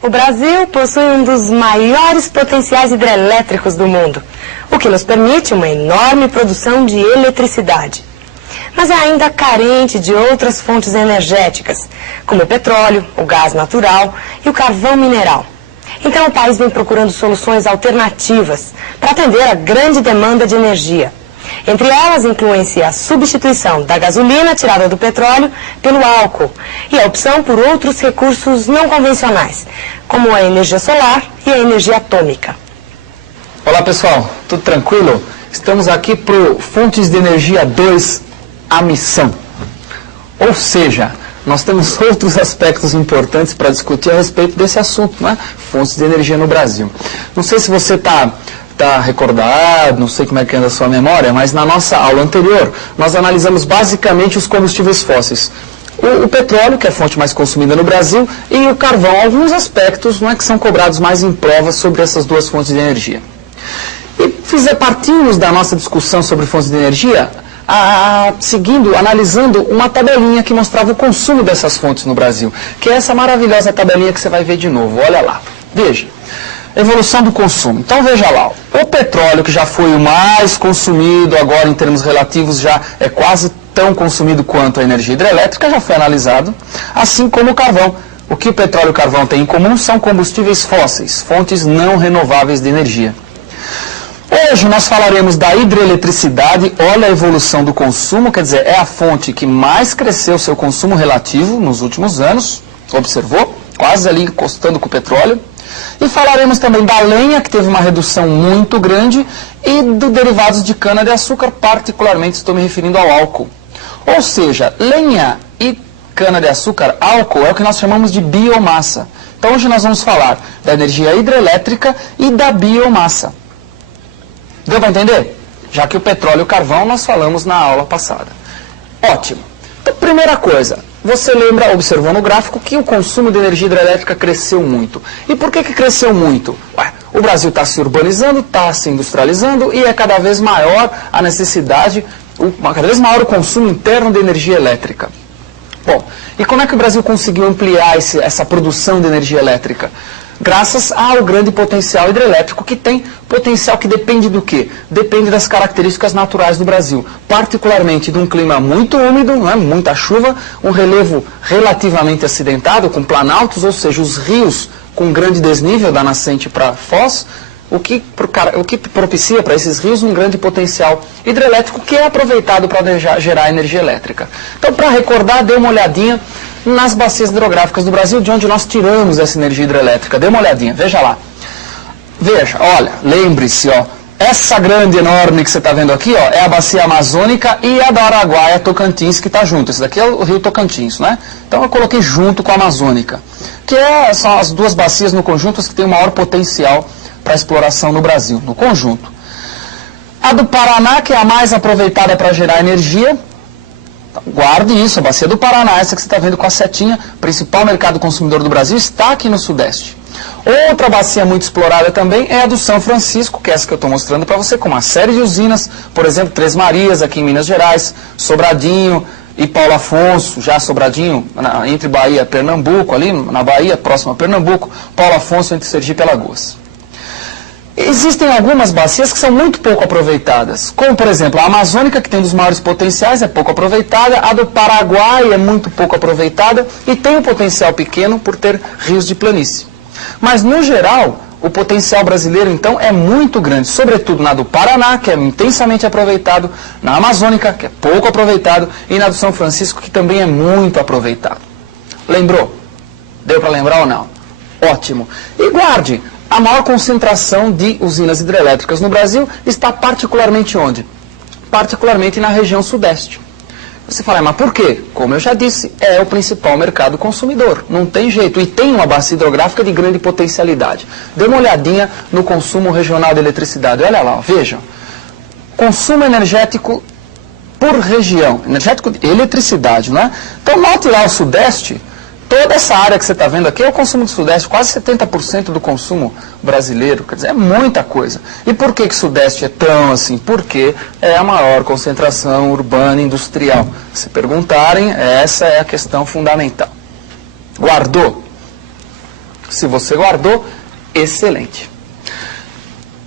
O Brasil possui um dos maiores potenciais hidrelétricos do mundo, o que nos permite uma enorme produção de eletricidade. Mas é ainda carente de outras fontes energéticas, como o petróleo, o gás natural e o carvão mineral. Então o país vem procurando soluções alternativas para atender a grande demanda de energia. Entre elas incluem-se a substituição da gasolina tirada do petróleo pelo álcool e a opção por outros recursos não convencionais, como a energia solar e a energia atômica. Olá pessoal, tudo tranquilo? Estamos aqui para o Fontes de Energia 2, a missão. Ou seja, nós temos outros aspectos importantes para discutir a respeito desse assunto, né? Fontes de energia no Brasil. Não sei se você está recordado, não sei como é que anda a sua memória, mas na nossa aula anterior, nós analisamos basicamente os combustíveis fósseis. O petróleo, que é a fonte mais consumida no Brasil, e o carvão, alguns aspectos, não é, que são cobrados mais em prova sobre essas duas fontes de energia. E partimos da nossa discussão sobre fontes de energia, analisando uma tabelinha que mostrava o consumo dessas fontes no Brasil, que é essa maravilhosa tabelinha que você vai ver de novo. Olha lá, veja. Evolução do consumo. Então veja lá, o petróleo, que já foi o mais consumido, agora em termos relativos já é quase tão consumido quanto a energia hidrelétrica, já foi analisado, assim como o carvão. O que o petróleo e o carvão têm em comum são combustíveis fósseis, fontes não renováveis de energia. Hoje nós falaremos da hidroeletricidade. Olha a evolução do consumo, quer dizer, é a fonte que mais cresceu seu consumo relativo nos últimos anos, observou, quase ali encostando com o petróleo. E falaremos também da lenha, que teve uma redução muito grande, e dos derivados de cana-de-açúcar, particularmente estou me referindo ao álcool. Ou seja, lenha e cana-de-açúcar, álcool, é o que nós chamamos de biomassa. Então hoje nós vamos falar da energia hidrelétrica e da biomassa. Deu para entender? Já que o petróleo e o carvão nós falamos na aula passada. Ótimo. Então, primeira coisa, você lembra, observou no gráfico, que o consumo de energia hidrelétrica cresceu muito. E por que cresceu muito? O Brasil está se urbanizando, está se industrializando e é cada vez maior a necessidade, cada vez maior o consumo interno de energia elétrica. Bom, e como é que o Brasil conseguiu ampliar essa produção de energia elétrica? Graças ao grande potencial hidrelétrico, que tem potencial que depende do quê? Depende das características naturais do Brasil, particularmente de um clima muito úmido, né, muita chuva, um relevo relativamente acidentado, com planaltos, ou seja, os rios com grande desnível da nascente para a foz, o que propicia para esses rios um grande potencial hidrelétrico que é aproveitado para gerar energia elétrica. Então, para recordar, dê uma olhadinha nas bacias hidrográficas do Brasil, de onde nós tiramos essa energia hidrelétrica. Dê uma olhadinha, veja lá. Veja, olha, lembre-se, ó, essa grande, enorme que você está vendo aqui, ó, é a bacia amazônica e a da Araguaia Tocantins, que está junto. Esse daqui é o rio Tocantins, né? Então eu coloquei junto com a amazônica, que são as duas bacias no conjunto que têm o maior potencial para exploração no Brasil, no conjunto. A do Paraná, que é a mais aproveitada para gerar energia. Guarde isso, a bacia do Paraná, essa que você está vendo com a setinha, principal mercado consumidor do Brasil, está aqui no Sudeste. Outra bacia muito explorada também é a do São Francisco, que é essa que eu estou mostrando para você, com uma série de usinas, por exemplo, Três Marias, aqui em Minas Gerais, Sobradinho e Paulo Afonso, já Sobradinho, entre Bahia e Pernambuco, ali na Bahia, próximo a Pernambuco, Paulo Afonso entre Sergipe e Alagoas. Existem algumas bacias que são muito pouco aproveitadas, como, por exemplo, a amazônica, que tem um dos maiores potenciais, é pouco aproveitada, a do Paraguai é muito pouco aproveitada e tem um potencial pequeno por ter rios de planície. Mas, no geral, o potencial brasileiro, então, é muito grande, sobretudo na do Paraná, que é intensamente aproveitado, na amazônica, que é pouco aproveitado, e na do São Francisco, que também é muito aproveitado. Lembrou? Deu para lembrar ou não? Ótimo. E guarde! A maior concentração de usinas hidrelétricas no Brasil está particularmente onde? Particularmente na região sudeste. Você fala, mas por quê? Como eu já disse, é o principal mercado consumidor. Não tem jeito. E tem uma bacia hidrográfica de grande potencialidade. Dê uma olhadinha no consumo regional de eletricidade. Olha lá, vejam. Consumo energético por região. Energético de eletricidade, não é? Então, note lá o sudeste. Toda essa área que você está vendo aqui é o consumo do Sudeste, quase 70% do consumo brasileiro, quer dizer, é muita coisa. E por que o Sudeste é tão assim? Porque é a maior concentração urbana e industrial. Se perguntarem, essa é a questão fundamental. Guardou? Se você guardou, excelente.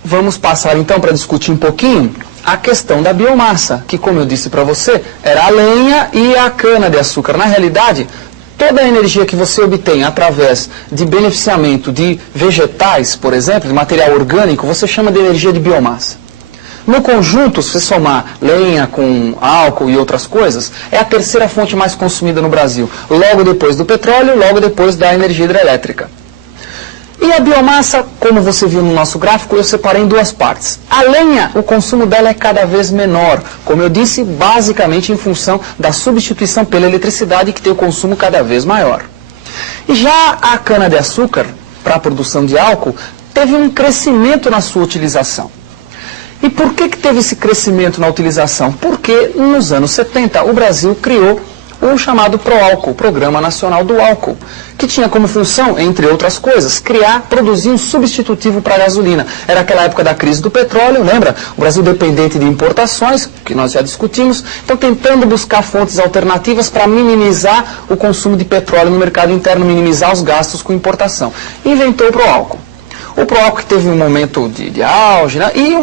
Vamos passar então para discutir um pouquinho a questão da biomassa, que, como eu disse para você, era a lenha e a cana-de-açúcar. Na realidade, toda a energia que você obtém através de beneficiamento de vegetais, por exemplo, de material orgânico, você chama de energia de biomassa. No conjunto, se você somar lenha com álcool e outras coisas, é a terceira fonte mais consumida no Brasil, logo depois do petróleo, logo depois da energia hidrelétrica. E a biomassa, como você viu no nosso gráfico, eu separei em duas partes. A lenha, o consumo dela é cada vez menor, como eu disse, basicamente em função da substituição pela eletricidade, que tem o consumo cada vez maior. E já a cana-de-açúcar, para a produção de álcool, teve um crescimento na sua utilização. E por que teve esse crescimento na utilização? Porque nos anos 70 o Brasil criou o chamado Proálcool, Programa Nacional do Álcool, que tinha como função, entre outras coisas, produzir um substitutivo para a gasolina. Era aquela época da crise do petróleo, lembra? O Brasil dependente de importações, que nós já discutimos, então tentando buscar fontes alternativas para minimizar o consumo de petróleo no mercado interno, minimizar os gastos com importação. Inventou o Proálcool. O Proálcool teve um momento de auge, né? E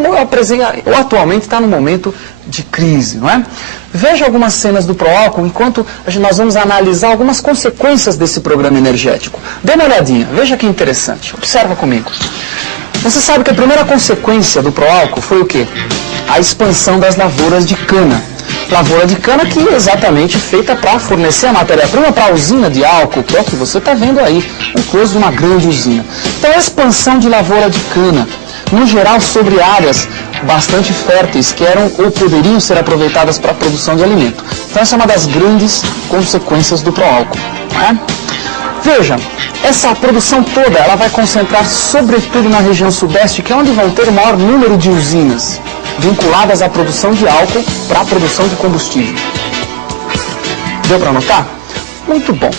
atualmente está no momento de crise, não é? Veja algumas cenas do Proálcool, enquanto nós vamos analisar algumas consequências desse programa energético. Dê uma olhadinha, veja que interessante, observa comigo. Você sabe que a primeira consequência do Proálcool foi o quê? A expansão das lavouras de cana. Lavoura de cana que é exatamente feita para fornecer a matéria-prima para a usina de álcool, que é o que você está vendo aí, um close de uma grande usina. Então a expansão de lavoura de cana, no geral sobre áreas bastante férteis, que eram ou poderiam ser aproveitadas para a produção de alimento. Então essa é uma das grandes consequências do Proálcool. Né? Veja, essa produção toda ela vai concentrar sobretudo na região sudeste, que é onde vão ter o maior número de usinas vinculadas à produção de álcool para a produção de combustível. Deu para notar? Muito bom.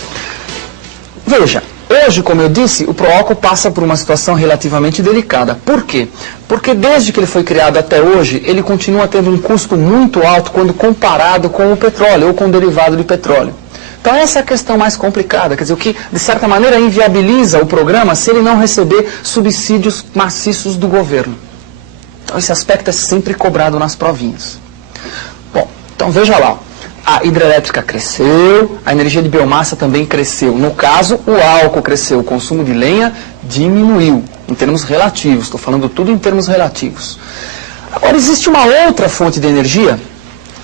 Veja, hoje, como eu disse, o Proálcool passa por uma situação relativamente delicada. Por quê? Porque desde que ele foi criado até hoje, ele continua tendo um custo muito alto quando comparado com o petróleo ou com o derivado de petróleo. Então essa é a questão mais complicada, quer dizer, o que de certa maneira inviabiliza o programa se ele não receber subsídios maciços do governo. Então esse aspecto é sempre cobrado nas provinhas. Bom, então veja lá, a hidrelétrica cresceu, a energia de biomassa também cresceu. No caso, o álcool cresceu, o consumo de lenha diminuiu, em termos relativos, estou falando tudo em termos relativos. Agora existe uma outra fonte de energia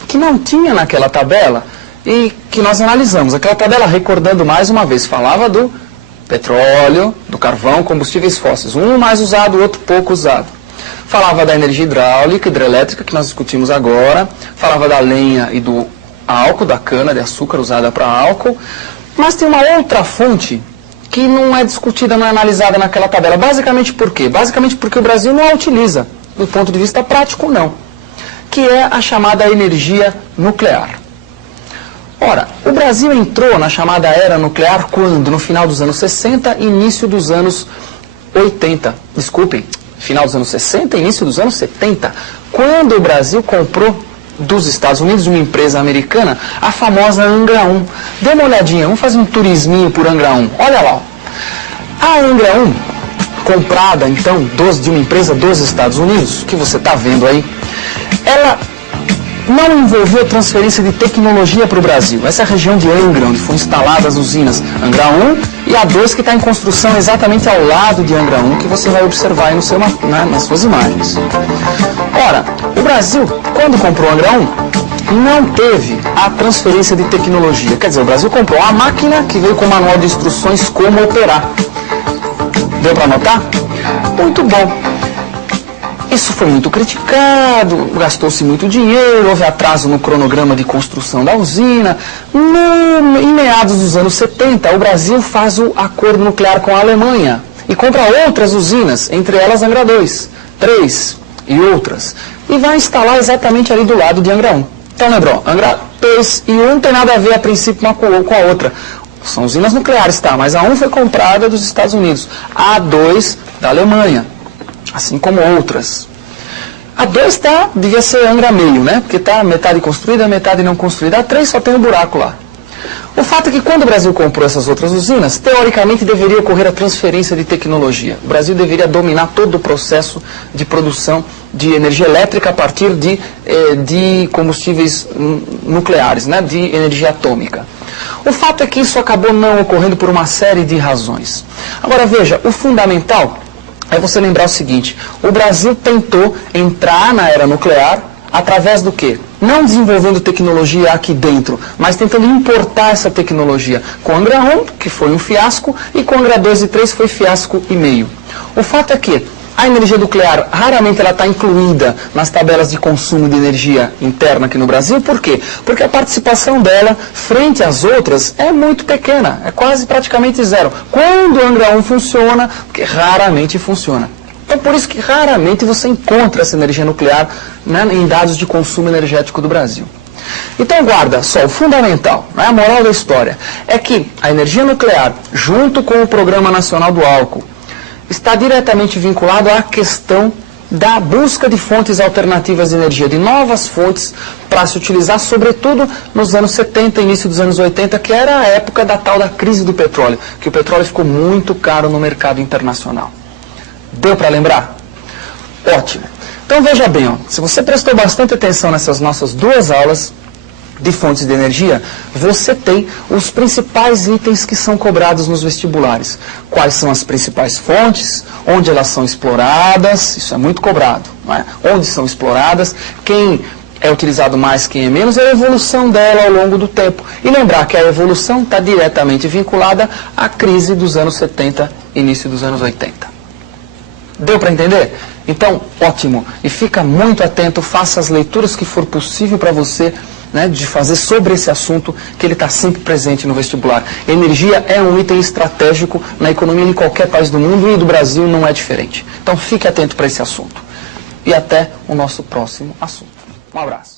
que não tinha naquela tabela e que nós analisamos. Aquela tabela, recordando mais uma vez, falava do petróleo, do carvão, combustíveis fósseis, um mais usado, o outro pouco usado. Falava da energia hidráulica, hidrelétrica, que nós discutimos agora. Falava da lenha e do álcool, da cana-de-açúcar usada para álcool. Mas tem uma outra fonte que não é discutida, não é analisada naquela tabela. Basicamente por quê? Basicamente porque o Brasil não a utiliza, do ponto de vista prático, não. Que é a chamada energia nuclear. Ora, o Brasil entrou na chamada era nuclear quando? No final dos anos 60 e início dos anos 80. Desculpem. Final dos anos 60 e início dos anos 70, quando o Brasil comprou dos Estados Unidos, uma empresa americana, a famosa Angra 1. Dê uma olhadinha, vamos fazer um turisminho por Angra 1. Olha lá. A Angra 1, comprada então de uma empresa dos Estados Unidos, que você está vendo aí, ela não envolveu transferência de tecnologia para o Brasil. Essa é a região de Angra, onde foram instaladas as usinas Angra 1 e a 2, que está em construção exatamente ao lado de Angra 1, que você vai observar aí nas suas imagens. Ora, o Brasil, quando comprou Angra 1, não teve a transferência de tecnologia. Quer dizer, o Brasil comprou a máquina que veio com o manual de instruções como operar. Deu para notar? Muito bom. Isso foi muito criticado, gastou-se muito dinheiro, houve atraso no cronograma de construção da usina. Em meados dos anos 70, o Brasil faz o acordo nuclear com a Alemanha e compra outras usinas, entre elas Angra 2, 3 e outras, e vai instalar exatamente ali do lado de Angra 1. Então lembrou, Angra 2 e 1 não tem nada a ver a princípio uma com a outra. São usinas nucleares, tá, mas a 1 foi comprada dos Estados Unidos, a 2 da Alemanha. Assim como outras. A 2 devia ser Angra meio, né? Porque está metade construída, metade não construída. A 3 só tem um buraco lá. O fato é que quando o Brasil comprou essas outras usinas, teoricamente deveria ocorrer a transferência de tecnologia. O Brasil deveria dominar todo o processo de produção de energia elétrica a partir de combustíveis nucleares, né, de energia atômica. O fato é que isso acabou não ocorrendo por uma série de razões. Agora veja, o fundamental é você lembrar o seguinte: o Brasil tentou entrar na era nuclear através do quê? Não desenvolvendo tecnologia aqui dentro, mas tentando importar essa tecnologia. Com Angra 1, que foi um fiasco, e com Angra 2 e 3 foi fiasco e meio. O fato é que a energia nuclear, raramente ela está incluída nas tabelas de consumo de energia interna aqui no Brasil. Por quê? Porque a participação dela, frente às outras, é muito pequena, é quase praticamente zero. Quando o Angra 1 funciona, porque raramente funciona. Então, por isso que raramente você encontra essa energia nuclear, né, em dados de consumo energético do Brasil. Então, guarda só, o fundamental, né, a moral da história, é que a energia nuclear, junto com o Programa Nacional do Álcool, está diretamente vinculado à questão da busca de fontes alternativas de energia, de novas fontes para se utilizar, sobretudo nos anos 70, início dos anos 80, que era a época da tal da crise do petróleo, que o petróleo ficou muito caro no mercado internacional. Deu para lembrar? Ótimo. Então veja bem, ó, se você prestou bastante atenção nessas nossas duas aulas de fontes de energia, você tem os principais itens que são cobrados nos vestibulares. Quais são as principais fontes, onde elas são exploradas, isso é muito cobrado, não é? Onde são exploradas, quem é utilizado mais, quem é menos, e a evolução dela ao longo do tempo. E lembrar que a evolução está diretamente vinculada à crise dos anos 70, início dos anos 80. Deu para entender? Então, ótimo. E fica muito atento, faça as leituras que for possível para você, né, de fazer sobre esse assunto, que ele está sempre presente no vestibular. Energia é um item estratégico na economia de qualquer país do mundo e do Brasil não é diferente. Então fique atento para esse assunto. E até o nosso próximo assunto. Um abraço.